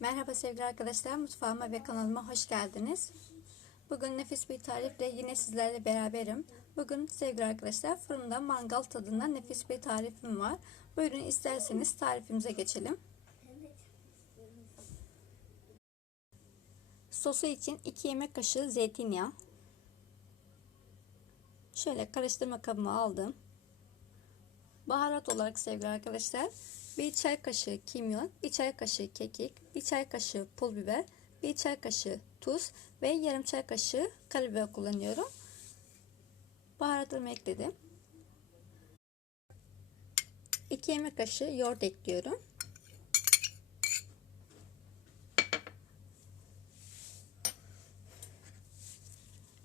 Merhaba sevgili arkadaşlar, mutfağıma ve kanalıma hoş geldiniz. Bugün nefis bir tarifle yine sizlerle beraberim. Bugün sevgili arkadaşlar fırında mangal tadında nefis bir tarifim var. Buyurun isterseniz tarifimize geçelim. Sosu için 2 yemek kaşığı zeytinyağı. Şöyle karıştırma kabıma aldım. Baharat olarak sevgili arkadaşlar 1 çay kaşığı kimyon, 1 çay kaşığı kekik, 1 çay kaşığı pul biber, 1 çay kaşığı tuz ve yarım çay kaşığı karabiber kullanıyorum. Baharatlarımı ekledim. 2 yemek kaşığı yoğurt ekliyorum.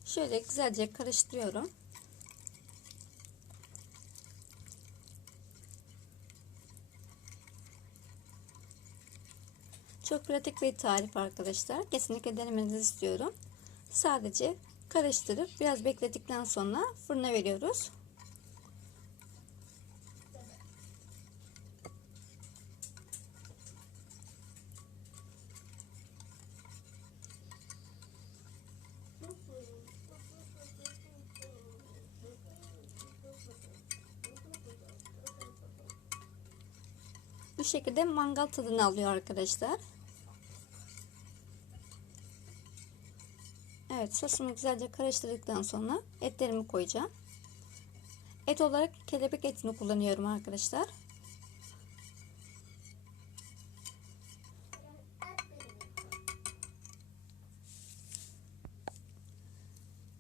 Şöyle güzelce karıştırıyorum. Çok pratik bir tarif arkadaşlar. Kesinlikle denemenizi istiyorum. Sadece karıştırıp biraz beklettikten sonra fırına veriyoruz. Bu şekilde mangal tadını alıyor arkadaşlar. Evet sosumu güzelce karıştırdıktan sonra etlerimi koyacağım. Et olarak kelebek etini kullanıyorum arkadaşlar.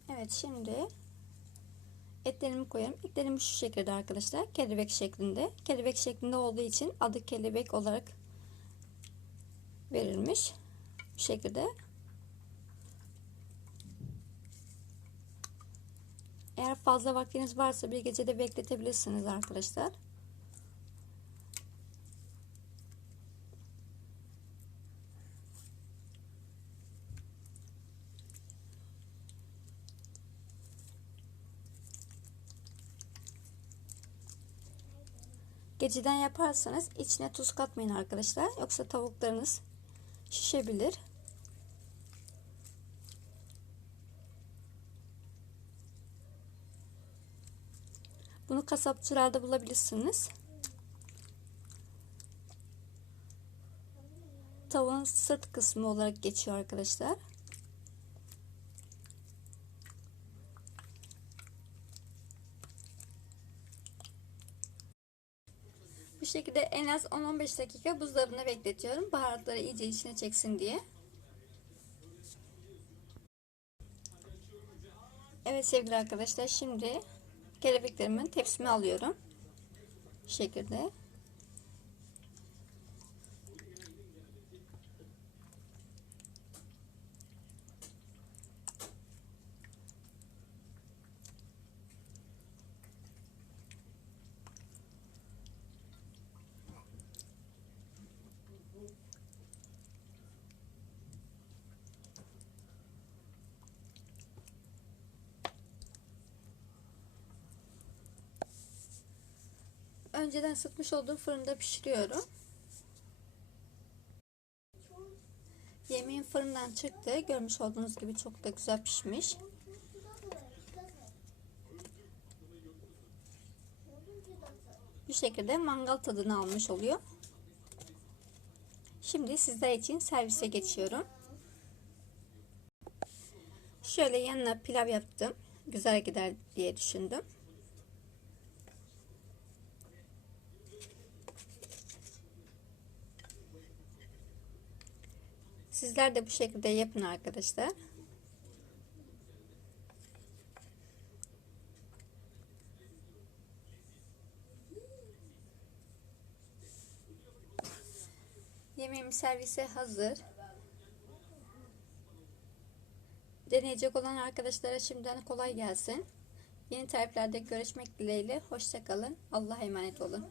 Evet şimdi etlerimi koyarım. Etlerim şu şekilde arkadaşlar. Kelebek şeklinde. Kelebek şeklinde olduğu için adı kelebek olarak verilmiş. Bu şekilde. Eğer fazla vaktiniz varsa bir gecede bekletebilirsiniz arkadaşlar. Geceden yaparsanız içine tuz katmayın arkadaşlar. Yoksa tavuklarınız şişebilir. Bunu kasapçılarda bulabilirsiniz. Tavuğun sırt kısmı olarak geçiyor arkadaşlar. Bu şekilde en az 10-15 dakika buzdolabına bekletiyorum. Baharatları iyice içine çeksin diye. Evet sevgili arkadaşlar şimdi kelebeklerimi tepsime alıyorum. Bu şekilde. Önceden ısıtmış olduğum fırında pişiriyorum. Yemeğim fırından çıktı. Görmüş olduğunuz gibi çok da güzel pişmiş. Bu şekilde mangal tadını almış oluyor. Şimdi sizler için servise geçiyorum. Şöyle yanına pilav yaptım. Güzel gider diye düşündüm. Sizler de bu şekilde yapın arkadaşlar. Yemeğim servise hazır. Deneyecek olan arkadaşlara şimdiden kolay gelsin. Yeni tariflerde görüşmek dileğiyle. Hoşçakalın. Allah'a emanet olun.